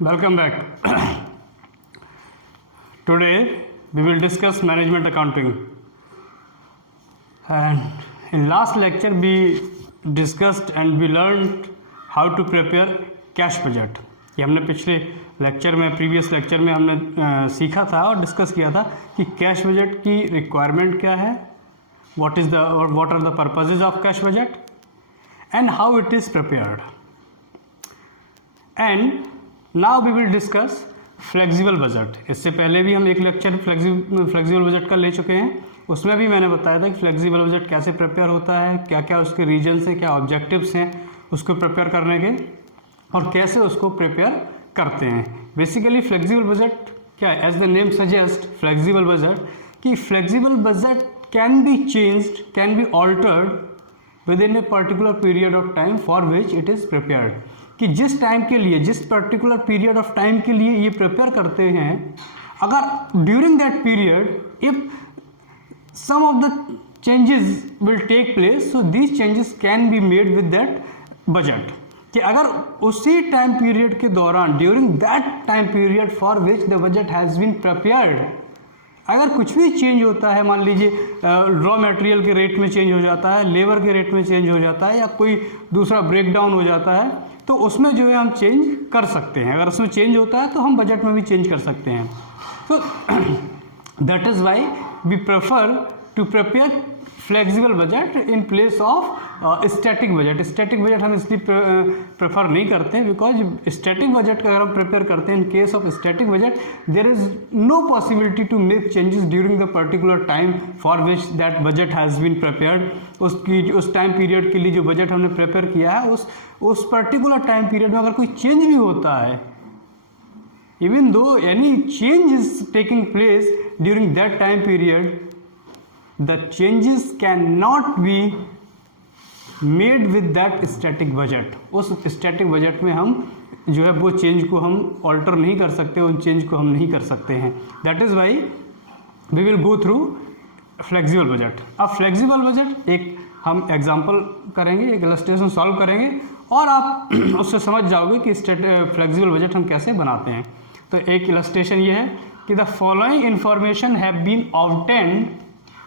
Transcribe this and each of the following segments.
Welcome back. Today we will discuss management accounting. And in last lecture we discussed and we learned how to prepare cash budget. ये हमने पिछले lecture में previous lecture में हमने सीखा था और डिस्कस किया था कि कैश बजट की रिक्वायरमेंट क्या है, what are the purposes of cash budget and how it is prepared. And now we will discuss flexible budget. इससे पहले भी हम एक लेक्चर फ्लेक्सिबल बजट का ले चुके हैं. उसमें भी मैंने बताया था कि फ्लेक्सिबल बजट कैसे प्रिपेयर होता है, क्या क्या उसके रीजन्स हैं, क्या ऑब्जेक्टिव्स हैं उसको प्रिपेयर करने के और कैसे उसको प्रिपेयर करते हैं. बेसिकली फ्लेक्सिबल बजट क्या है, as the name suggest flexible budget, कि flexible budget can be changed, can be altered within a particular period of time for which it is prepared. कि जिस टाइम के लिए, जिस पर्टिकुलर पीरियड ऑफ टाइम के लिए ये prepare करते हैं, अगर during that period if some of the changes will take place, so these changes can be made with that budget. कि अगर उसी टाइम पीरियड के दौरान, during that time period for which the budget has been prepared, अगर कुछ भी change होता है, मान लीजिए रॉ मटेरियल के रेट में चेंज हो जाता है, लेबर के रेट में चेंज हो जाता है, या कोई दूसरा ब्रेकडाउन हो जाता है, तो उसमें जो है हम चेंज कर सकते हैं. अगर उसमें चेंज होता है तो हम बजट में भी चेंज कर सकते हैं. तो that is why we prefer to prepare flexible budget in place of static budget. Static budget हम इसलिए प्रेफर नहीं करते हैं बिकॉज स्टैटिक बजट का अगर हम प्रिपेयर करते हैं, in case of static budget there is no possibility to make changes during the particular time for which that budget has been prepared. उस टाइम पीरियड के लिए जो बजट हमने प्रिपेयर किया है, उस पर्टिकुलर टाइम पीरियड में अगर कोई चेंज भी होता है, even though any change is taking place during that time period, the changes cannot be made with that static budget. उस static budget में हम जो है वो चेंज को हम ऑल्टर नहीं कर सकते, उन चेंज को हम नहीं कर सकते हैं. That is why we will go through flexible budget. अब फ्लेक्सिबल बजट एक हम एग्जांपल करेंगे, एक इलस्ट्रेशन सॉल्व करेंगे और आप उससे समझ जाओगे कि फ्लेक्सिबल बजट हम कैसे बनाते हैं. तो एक इलस्ट्रेशन ये है कि the following information have been obtained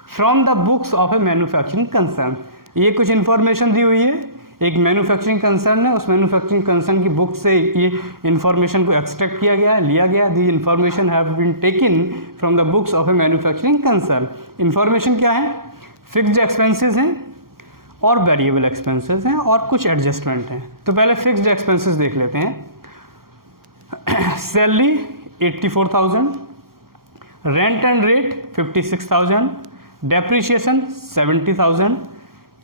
from the books of a manufacturing concern. ये कुछ इन्फॉर्मेशन दी हुई है, एक मैन्युफैक्चरिंग कंसर्न है, उस मैन्युफैक्चरिंग कंसर्न की बुक से ये इन्फॉर्मेशन को एक्सट्रैक्ट किया गया, लिया गया. The information have been taken from the books of a manufacturing concern. Information क्या है? फिक्स्ड एक्सपेंसेस हैं और वेरिएबल एक्सपेंसेस हैं और कुछ एडजस्टमेंट हैं. तो पहले फिक्स्ड एक्सपेंसेस देख लेते हैं. Salary 84,000, rent and rate 56,000, depreciation 70,000,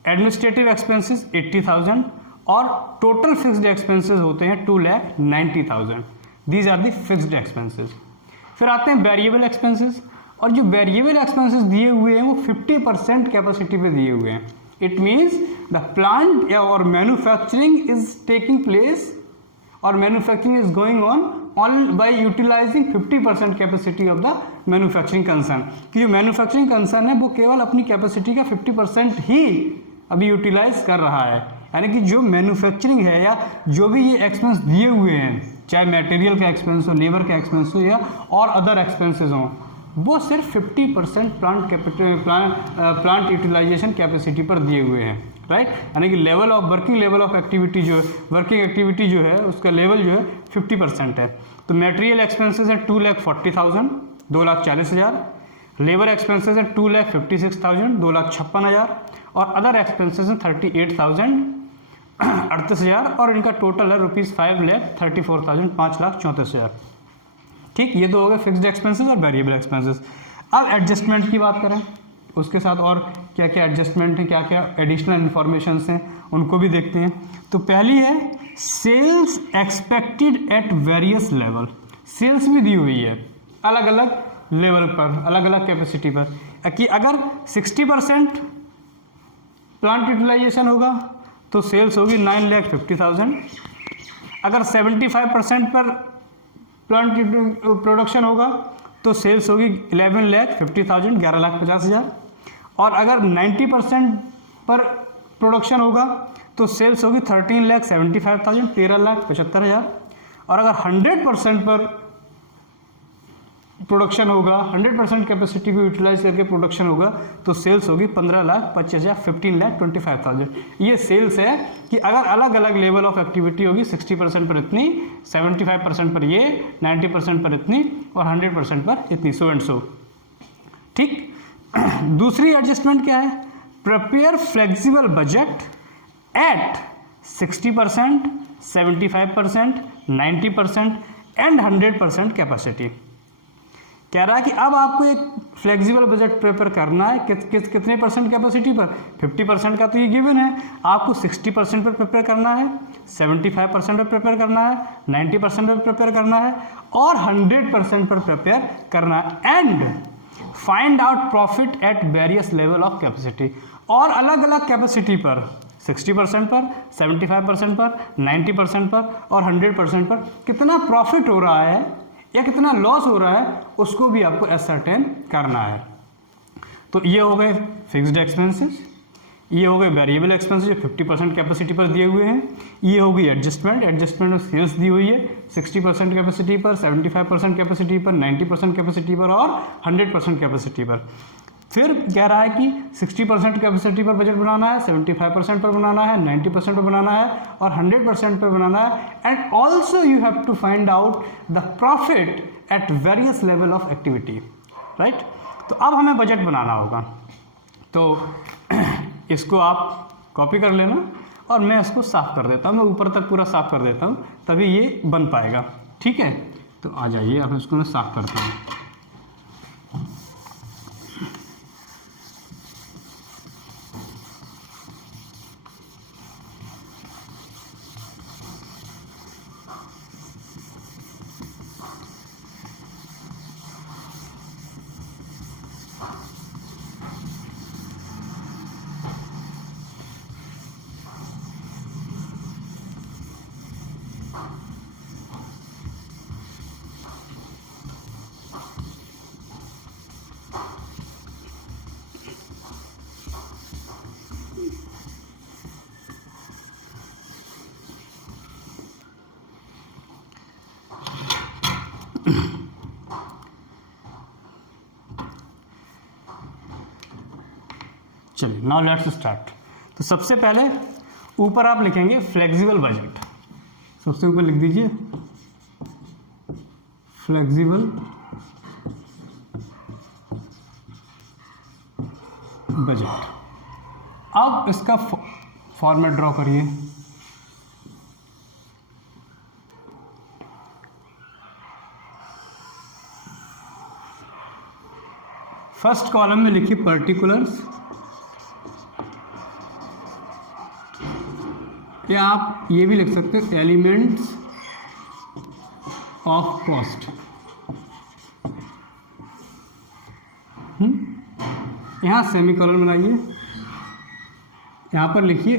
administrative expenses 80,000 और टोटल फिक्स्ड एक्सपेंसेस होते हैं 2,90,000. These are the fixed expenses. फिर आते हैं वेरिएबल एक्सपेंसेस, और जो वेरिएबल एक्सपेंसेस दिए हुए हैं वो 50% कैपेसिटी पे दिए हुए हैं. इट मीन्स द प्लांट और मैन्युफैक्चरिंग इज टेकिंग प्लेस और manufacturing is going on by utilising 50% capacity of the manufacturing concern. कि जो मैन्युफैक्चरिंग कंसर्न है वो केवल अपनी कैपेसिटी का 50% ही अभी यूटिलाइज कर रहा है. यानी कि जो मैन्युफैक्चरिंग है या जो भी ये एक्सपेंस दिए हुए हैं, चाहे मटेरियल का एक्सपेंस हो, लेबर का एक्सपेंस हो या और अदर एक्सपेंसेस हों, वो सिर्फ 50% प्लांट यूटिलाइजेशन कैपेसिटी पर दिए हुए हैं. राइट. यानी कि level of working level of activity जो है, वर्किंग एक्टिविटी जो है उसका लेवल जो है 50% है. तो मटेरियल एक्सपेंसेस है 2,40,000, 2,40,000. लेबर एक्सपेंसेस है 2,56,000, 2,56,000 और अदर एक्सपेंसेस हैं 38,000, 38,000 और इनका टोटल है ₹5,34,000, 5,34,000. ठीक, ये तो हो गए फिक्स्ड एक्सपेंसेस और वेरिएबल एक्सपेंसेस. अब एडजस्टमेंट की बात करें, उसके साथ और क्या क्या एडजस्टमेंट है, क्या क्या एडिशनल इन्फॉर्मेशंस हैं, उनको भी देखते हैं. तो पहली है sales expected at various level. Sales भी दी हुई है अलग अलग लेवल पर, अलग अलग कैपेसिटी पर, कि अगर 60% प्लांट यूटिलाइजेशन होगा तो सेल्स होगी 9,50,000. अगर 75% पर प्लांट प्रोडक्शन होगा तो सेल्स होगी 11,50,000, 11,50,000. और अगर 90% पर प्रोडक्शन होगा तो सेल्स होगी 13,75,000, 13,75,000. और अगर 100% पर प्रोडक्शन होगा, 100% कैपेसिटी को यूटिलाइज करके प्रोडक्शन होगा, तो सेल्स होगी 15,25,000, 15,25,000। ये सेल्स है कि अगर अलग अलग लेवल ऑफ एक्टिविटी होगी, 60% पर इतनी, 75% पर ये, 90% पर इतनी और 100% पर इतनी, सो एंड सो। ठीक। दूसरी एडजस्टमेंट क्या है? Prepare flexible budget at 60%, 75%, 90% and 100% capacity. कह रहा है कि अब आपको एक फ्लेक्सिबल बजट प्रिपेयर करना है कितने परसेंट कैपेसिटी पर? 50% का तो ये गिवन है। आपको 60% पर प्रिपेयर करना है, 75% पर प्रिपेयर करना है, 90% पर प्रिपेयर करना है और 100% पर प्रिपेयर करना है। And find out profit at various level of capacity. और अलग अलग कैपेसिटी पर, 60% पर, 75% पर, 90% पर और 100% पर कितना प्रॉफिट हो रहा है या कितना लॉस हो रहा है, उसको भी आपको एसर्टेन करना है। तो ये हो गए फिक्स्ड एक्सपेंसेस, ये हो गए वेरिएबल एक्सपेंसेस जो 50% कैपेसिटी पर दिए हुए हैं, ये हो गई एडजस्टमेंट में सेल्स दी हुई है 60% कैपेसिटी पर, 75% कैपेसिटी पर, 90% कैपेसिटी पर और 100% कैपेसिटी पर। फिर कह रहा है कि 60% कैपेसिटी पर बजट बनाना है, 75% पर बनाना है, 90% पर बनाना है और 100% पर बनाना है। And also you have to find out the profit at various level of activity, right. तो अब हमें बजट बनाना होगा, तो इसको आप कॉपी कर लेना और मैं इसको साफ कर देता हूँ, मैं ऊपर तक पूरा साफ कर देता हूँ, तभी ये बन पाएगा। ठीक है, तो आ जाइए, अब इसको मैं साफ करता हूँ। चलिए, नाउ लेट्स स्टार्ट। तो सबसे पहले ऊपर आप लिखेंगे फ्लेक्सिबल बजट। सबसे ऊपर लिख दीजिए फ्लेक्सिबल बजट। अब इसका फॉर्मेट ड्रॉ करिए। फर्स्ट कॉलम में लिखिए पर्टिकुलर्स, या आप ये भी लिख सकते हो एलिमेंट्स ऑफ कॉस्ट। यहां सेमीकोलन बनाइए, यहां पर लिखिए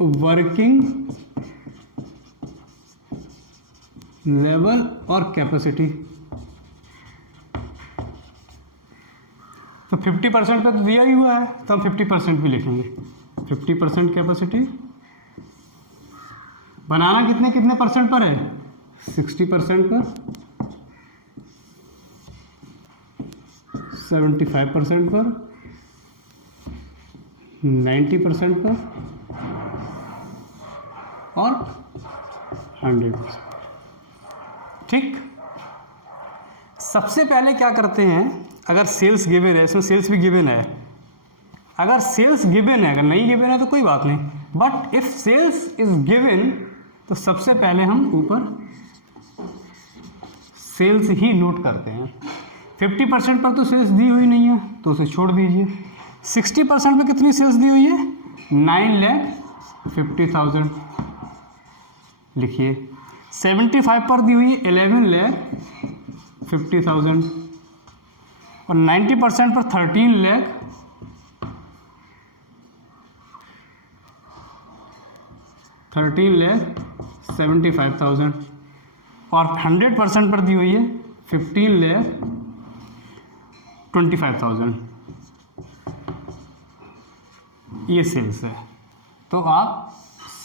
वर्किंग लेवल और कैपेसिटी। तो 50% पे तो दिया ही हुआ है, तो हम 50% भी लिखेंगे। 50% कैपेसिटी बनाना कितने परसेंट पर है? 60% पर, 75% पर, 90% पर और 100%। ठीक। सबसे पहले क्या करते हैं, अगर सेल्स गिवन है, इसमें सेल्स भी गिवन है, अगर सेल्स गिवन है, अगर नहीं गिवन है तो कोई बात नहीं, but if sales is given तो सबसे पहले हम ऊपर सेल्स ही नोट करते हैं। 50% पर तो सेल्स दी हुई नहीं है तो उसे छोड़ दीजिए। 60% पर कितनी सेल्स दी हुई है? 9,50,000 लिखिए। 75 पर दी हुई है 11,50,000 और 90% पर 13,75,000 और 100% पर दी हुई है 15,25,000। ये सेल्स है। तो आप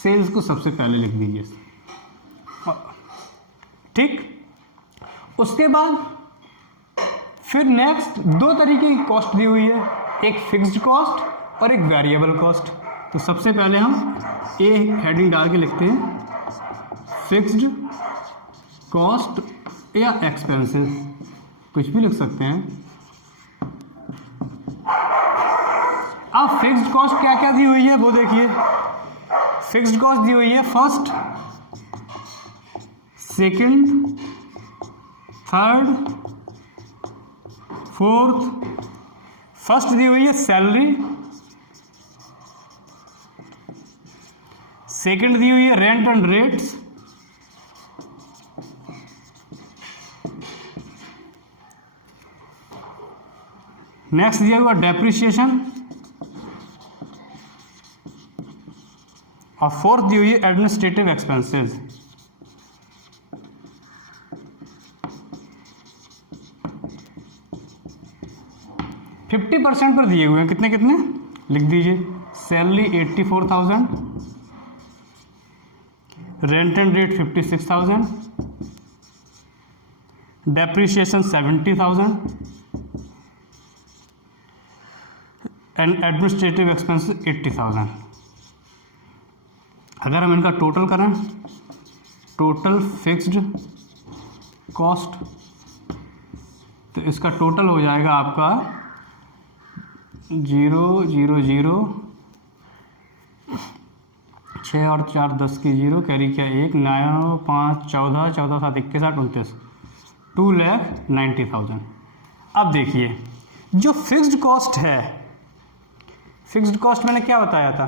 सेल्स को सबसे पहले लिख दीजिए, ठीक। उसके बाद फिर नेक्स्ट दो तरीके की कॉस्ट दी हुई है, एक फिक्स्ड कॉस्ट और एक वेरिएबल कॉस्ट। तो सबसे पहले हम ए हेडिंग डाल के लिखते हैं फिक्स्ड कॉस्ट या एक्सपेंसेस, कुछ भी लिख सकते हैं। अब फिक्स्ड कॉस्ट क्या क्या दी हुई है वो देखिए। फिक्स्ड कॉस्ट दी हुई है first, second, third, fourth. First दी हुई है सैलरी, सेकंड दी हुई है रेंट एंड रेट्स, नेक्स्ट दिया हुआ डेप्रिसिएशन, और फोर्थ दी हुई है एडमिनिस्ट्रेटिव एक्सपेंसेस। फिफ्टी % पर दिए हुए हैं, कितने कितने लिख दीजिए। Salary 84,000, rent and rate 56,000, depreciation 70,000 and administrative expenses 80,000। अगर हम इनका टोटल करें, टोटल फिक्स्ड कॉस्ट, तो इसका टोटल हो जाएगा आपका 0 0 0, 6 और 4 10 की 0, कैरी किया 1, 9 5 14, 14 7 21 29, 2,90,000। अब देखिए जो फिक्स्ड कॉस्ट है, फिक्स्ड कॉस्ट मैंने क्या बताया था,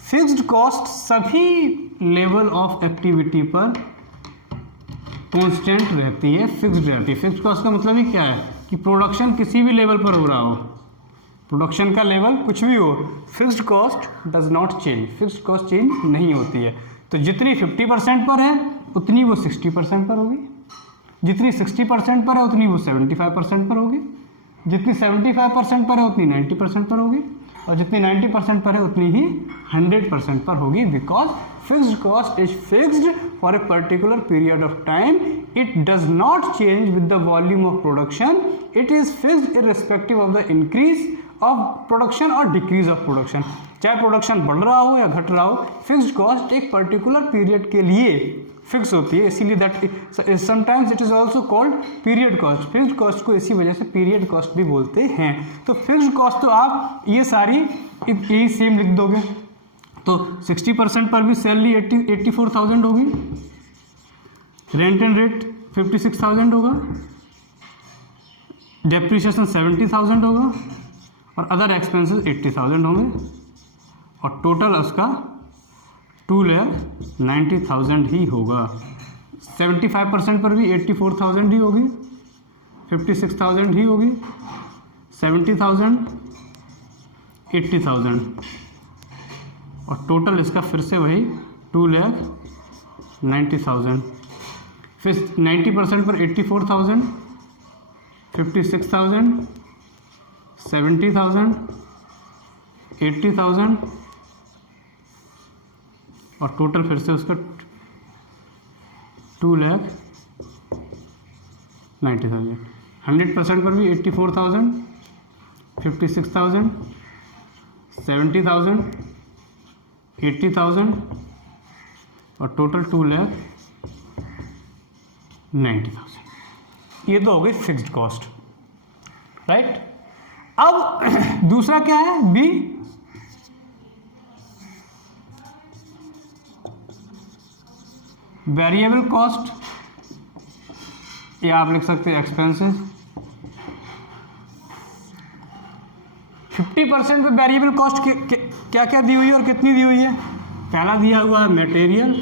फिक्स्ड कॉस्ट सभी लेवल ऑफ एक्टिविटी पर कांस्टेंट रहती है, फिक्स्ड रहती है। फिक्स्ड कॉस्ट का मतलब ही क्या है कि प्रोडक्शन किसी भी लेवल पर हो रहा हो, प्रोडक्शन का लेवल कुछ भी हो, fixed cost does not change, fixed cost change नहीं होती है। तो जितनी 50% पर है उतनी वो 60% पर होगी, जितनी 60% पर है उतनी वो 75% पर होगी, जितनी 75% पर है उतनी 90% पर होगी, और जितनी 90% पर है उतनी ही 100% पर होगी। Because fixed cost is fixed for a particular period of time, it does not change with the volume of production, it is fixed irrespective of the increase of production और डिक्रीज ऑफ प्रोडक्शन। चाहे production बढ़ रहा हो या घट रहा हो, fixed cost एक पर्टिकुलर पीरियड के लिए फिक्स होती है, इसीलिए that sometimes it is also called period cost. Fixed cost को इसी वजह से पीरियड कॉस्ट भी बोलते हैं। तो फिक्स्ड कॉस्ट तो आप ये सारी यही सेम लिख दोगे। तो 60% पर भी सैलरी 84,000 होगी, रेंट एंड रेट 56,000 होगा, डेप्रिसिएशन 70,000 होगा, और अदर एक्सपेंसेस 80,000 होंगे, और टोटल उसका 2,90,000 ही होगा। 75% पर भी 84,000 ही होगी, 56,000 ही होगी, 70,000, 80,000, और टोटल इसका फिर से वही 2,90,000। फिर 90% पर 84,000, 56,000, 70,000, 80,000, और टोटल फिर से उसका 2,90,000। 100% पर भी 84,000, 56,000, 70,000, 80,000, और टोटल 2,90,000। ये तो हो गई फिक्स्ड कॉस्ट, राइट। अब दूसरा क्या है, बी, वेरिएबल कॉस्ट, या आप लिख सकते हैं एक्सपेंसेस। 50% पे वेरिएबल कॉस्ट क्या क्या दी हुई है और कितनी दी हुई है। पहला दिया हुआ है मटेरियल,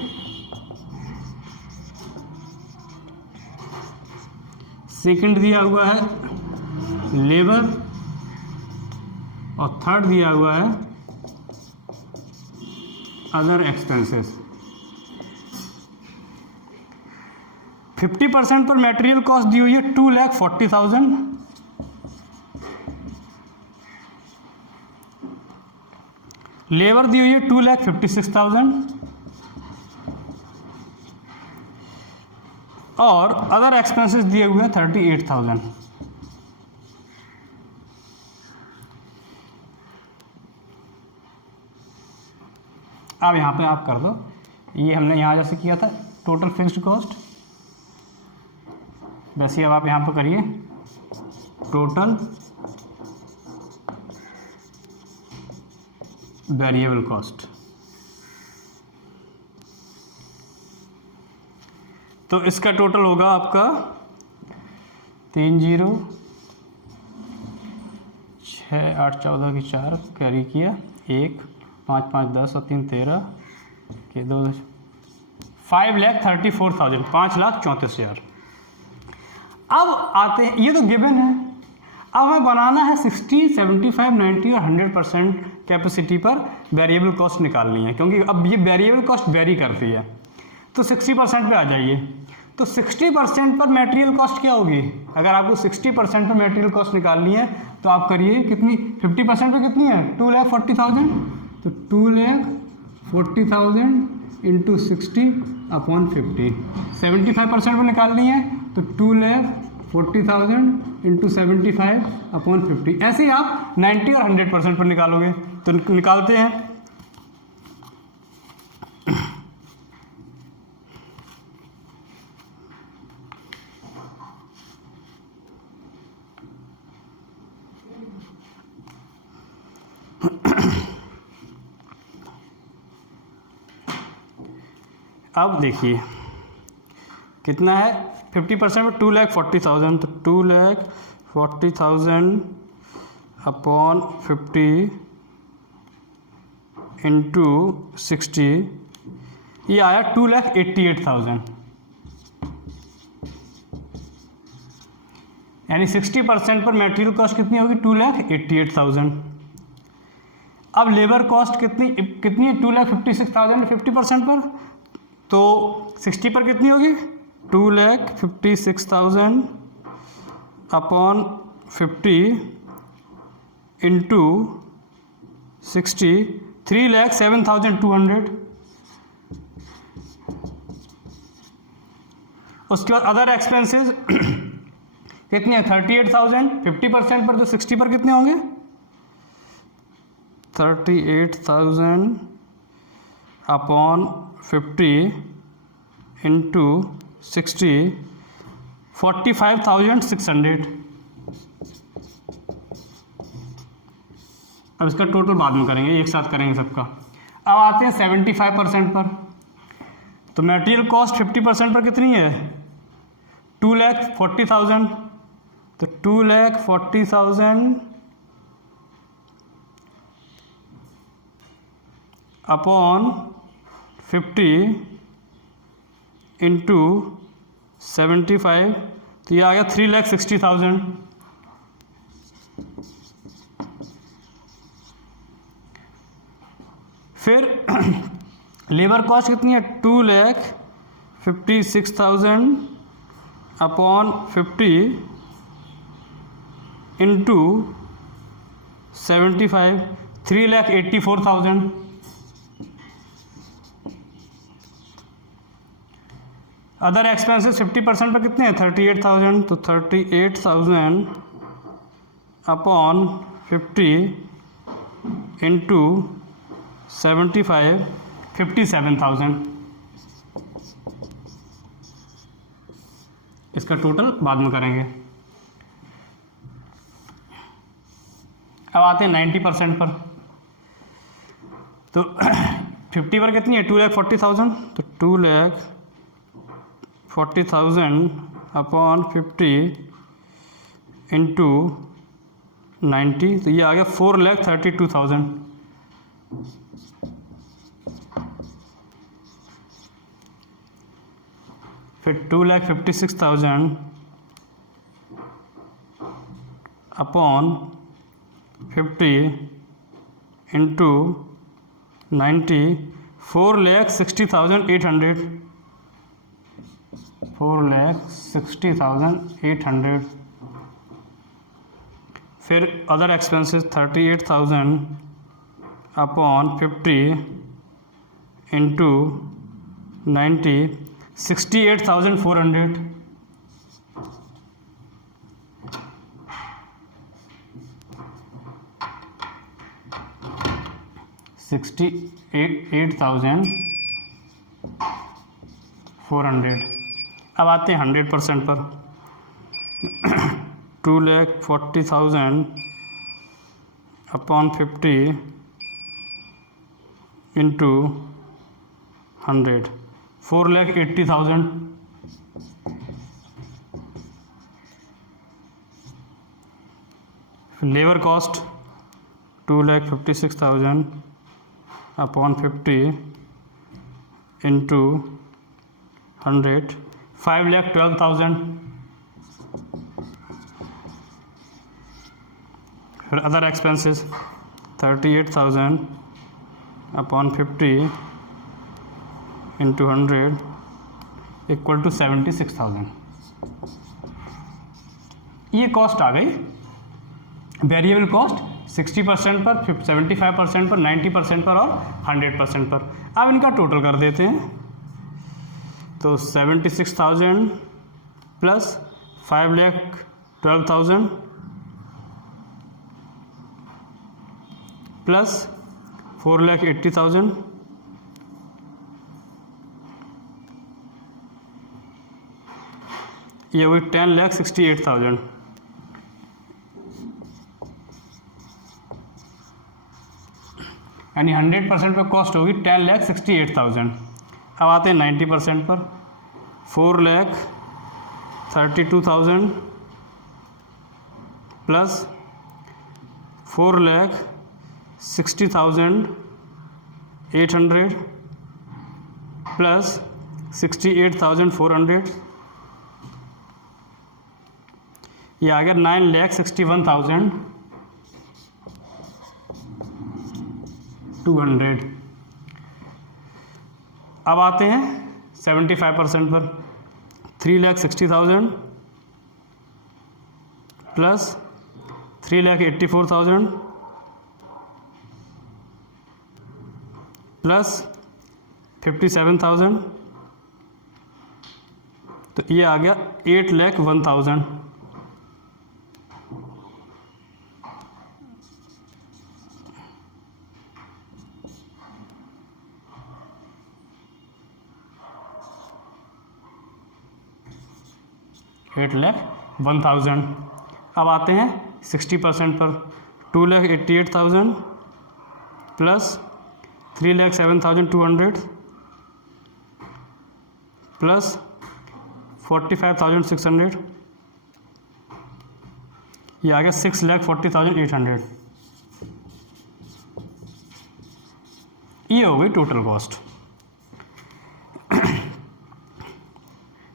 सेकंड दिया हुआ है लेबर, और थर्ड दिया हुआ है अदर एक्सपेंसेस। 50% पर मटेरियल कॉस्ट दी हुई है 2,40,000, लेबर दी हुई है 2,56,000, और अदर एक्सपेंसेस दिए हुए हैं 38,000। अब यहाँ पे आप कर दो, ये हमने यहाँ जैसे किया था टोटल फिक्स्ड कॉस्ट, वैसे अब आप यहाँ पर करिए टोटल वेरिएबल कॉस्ट। तो इसका टोटल होगा आपका 30 6 8 14 की 4 कैरी किया, 1 5 5 10 और 3 13 के 2 5,34,000, 5,34,000। अब आते हैं, ये तो गिवन है, अब हमें बनाना है 60, 75, 90 और 100% कैपेसिटी पर वेरिएबल कॉस्ट निकालनी है, क्योंकि अब ये वेरिएबल कॉस्ट वेरी करती है। तो 60% पे आ जाइए। तो 60% पर मटेरियल कॉस्ट क्या होगी? अगर आपको 60% पर मटेरियल कॉस्ट निकालनी है तो आप करिए कितनी, 50% पे कितनी है? 2,40,000। तो 2,40,000 इंटू 60/50। 75% पर निकालनी है तो 2,40,000 इंटू 75/50। ऐसे ही आप 90 और 100% पर निकालोगे। तो निकालते हैं। अब देखिए कितना है, 50% में 2,40,000, तो 2,40,000 अपॉन 50 इंटू 60, ये आया 2,88,000। यानी 60% पर मटेरियल कॉस्ट कितनी होगी? 2,88,000। अब लेबर कॉस्ट कितनी है? 2,56,000 50% पर, तो 60 पर कितनी होगी? 2,56,000 अपॉन 50 इंटू 60, 3,07,200। उसके बाद अदर एक्सपेंसेस कितनी है? 38,000 50% पर, तो 60 पर कितने होंगे? 38,000 अपॉन 50 इंटू 60, 45,600। अब इसका टोटल बाद में करेंगे, एक साथ करेंगे सबका। अब आते हैं 75% पर। तो मटेरियल कॉस्ट 50% पर कितनी है? 2,40,000। तो 2,40,000 अपॉन 50 इंटू 75, तो ये आ गया 3,60,000। फिर लेबर कॉस्ट कितनी है? 2,56,000 अपॉन 50 इंटू 75, 3,84,000। अदर एक्सपेंसेस 50% पर कितने हैं? 38,000। तो 38,000 अपॉन 50 इंटू 75, 57,000। इसका टोटल बाद में करेंगे। अब आते हैं 90% पर। तो 50 पर कितनी है? 2,40,000। तो 2,40,000 अपॉन 50 इंटू 90, तो ये आ गया 4,32,000। फिर 2,56,000 अपॉन 50 इंटू 90, 4,60,800। 4,60,800। फिर अदर एक्सपेंसेस 38,000 अपॉन 50 इंटू 90, 68,400, 68,400। अब आते हैं 100% पर। 2,40,000 upon 50 into 100, 4,80,000। Labour cost 2,56,000 upon 50 into 100, 5,12,000। फिर other expenses 38,000 upon 50 into 100 equal to 76,000। ये कॉस्ट आ गई वेरिएबल कॉस्ट 60% पर, 75% पर, 90% पर और 100% पर। अब इनका टोटल कर देते हैं। तो 76,000 प्लस 5,12,000 प्लस 4,80,000 ये हुई 10,68,000। यानी 100% पे कॉस्ट होगी 10,68,000। अब आते हैं 90% पर। 4,32,000 प्लस 4,60,800 प्लस 68,400, ये आ गया 9,61,200। अब आते हैं 75% पर। 3,60,000 प्लस 3,84,000 प्लस 57,000, तो ये आ गया 8,01,000। अब आते हैं 60% पर। 2,88,000 प्लस 3,07,200 प्लस 45,600, ये आ गया 6,40,800। ये हो गई टोटल कॉस्ट।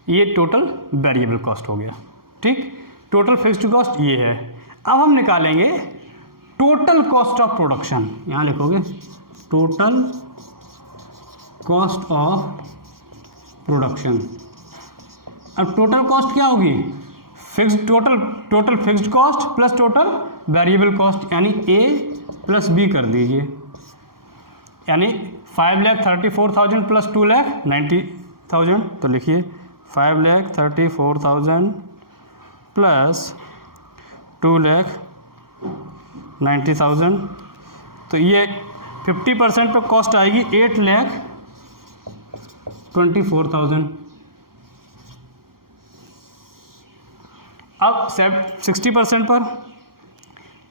ये टोटल वेरिएबल कॉस्ट हो गया। ठीक, टोटल फिक्स्ड कॉस्ट ये है। अब हम निकालेंगे टोटल कॉस्ट ऑफ प्रोडक्शन। यहाँ लिखोगे टोटल कॉस्ट ऑफ प्रोडक्शन। अब टोटल कॉस्ट क्या होगी? Fixed total fixed cost plus total variable cost, यानी ए प्लस बी कर दीजिए। यानी 5,34,000 प्लस 2,90,000, तो लिखिए 5,34,000 प्लस 2,90,000, तो ये 50% पर कॉस्ट आएगी 8,24,000। अब 60% पर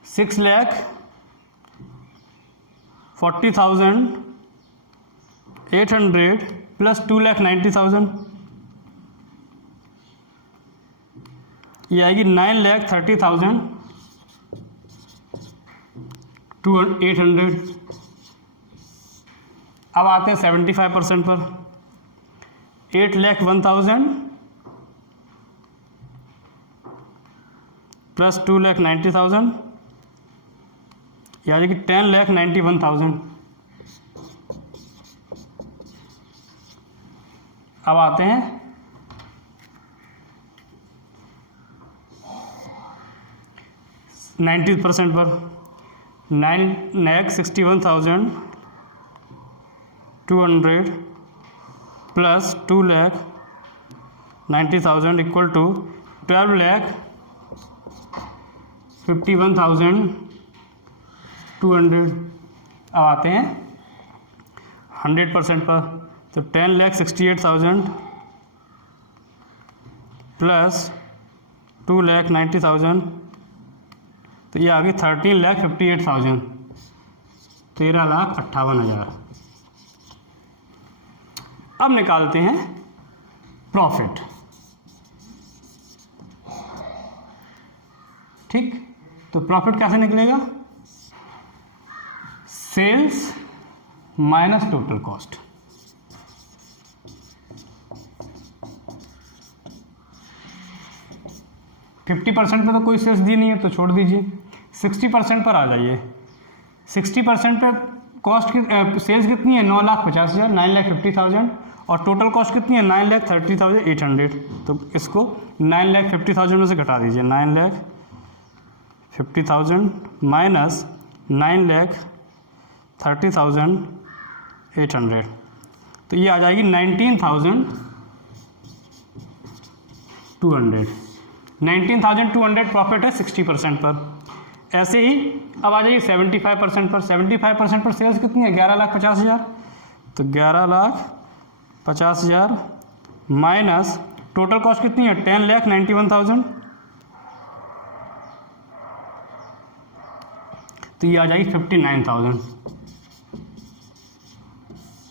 6,40,800 प्लस 2,90,000, ये आएगी 9,30,800। अब आते हैं 75% पर। 8,01,000 प्लस 2,90,000, यानी कि 10,91,000। अब आते हैं 90% पर। 9,61,200 प्लस 2,90,000 90,000 इक्वल टू 12,51,200। अब आते हैं 100% पर, तो 10,68,000 प्लस 2,90,000, तो ये आ गई 13,58,000, 13,58,000। अब निकालते हैं प्रॉफिट। ठीक, तो प्रॉफिट कैसे निकलेगा? Sales minus total cost. 50% पे तो कोई सेल्स दी नहीं है तो छोड़ दीजिए। 60% पर आ जाइए। 60% पे कॉस्ट की सेल्स कितनी है? 9,50,000, 9,50,000, और टोटल कॉस्ट कितनी है? 9,30,800। तो इसको 9,50,000 में से घटा दीजिए। 9,50,000 माइनस 9,30,800, तो ये आ जाएगी 19,200। 19,200 प्रॉफिट है 60% पर। ऐसे ही अब आ जाइए 75% पर। 75% पर सेल्स कितनी है? 11,50,000, तो 11,50,000 माइनस टोटल कॉस्ट कितनी है? 10,91,000, तो ये आ जाएगी 59,000।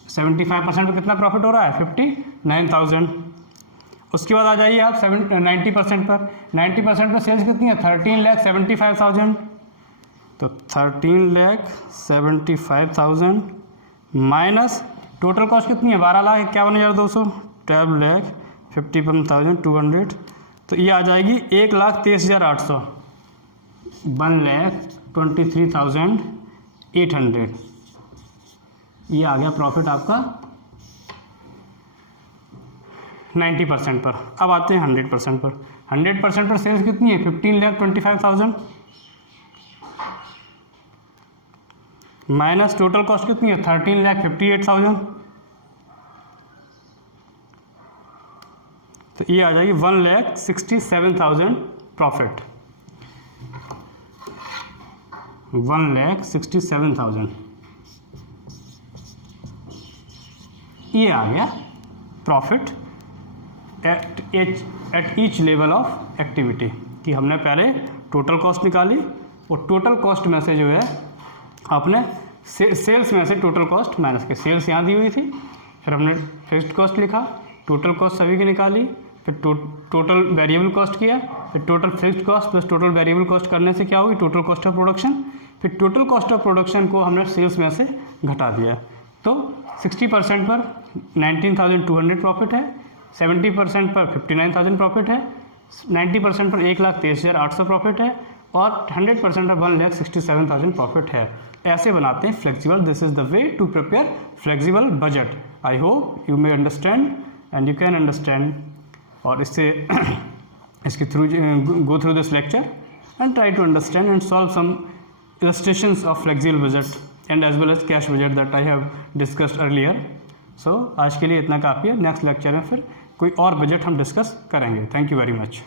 75% पर कितना प्रॉफिट हो रहा है? 59,000। उसके बाद आ जाइए आप 90% पर। 90% पर सेल्स कितनी है? 13,75,000, तो 13,75,000 माइनस टोटल कॉस्ट कितनी है? 12,51,200, 12,51,200, तो ये आ जाएगी 1,23,800, 1,23,800। ये आ गया प्रॉफिट आपका 90% पर। अब आते हैं 100% पर। 100% पर सेल्स कितनी है? 15,25,000 माइनस टोटल कॉस्ट कितनी है? 13,58,000, तो ये आ जाएगी 1,67,000 प्रॉफिट। 1,67,000 ये आ गया profit at each level of activity. कि हमने पहले टोटल कॉस्ट निकाली और टोटल कॉस्ट में से जो है आपने सेल्स में से टोटल कॉस्ट माइनस के, सेल्स यहाँ दी हुई थी, फिर हमने फिक्स्ड कॉस्ट लिखा, टोटल कॉस्ट सभी की निकाली, फिर टोटल वेरिएबल कॉस्ट किया, फिर total fixed cost plus total variable cost करने से क्या हुई? Total cost of production. फिर टोटल कॉस्ट ऑफ प्रोडक्शन को हमने सेल्स में से घटा दिया। तो 60% पर 19,200 प्रॉफिट है, 70% पर 59,000 प्रॉफिट है, 90% पर 1,23,800 प्रॉफिट है, और 100% पर 1,67,000 प्रॉफिट है। ऐसे बनाते हैं flexible. This is the way to prepare flexible budget. I hope you may understand and you can understand, और इससे इसके through go through this lecture and try to understand and solve some illustrations of flexible budget and as well as cash budget that I have discussed earlier. So आज के लिए इतना काफ़ी है। Next lecture में फिर कोई और बजट हम डिस्कस करेंगे। Thank you very much.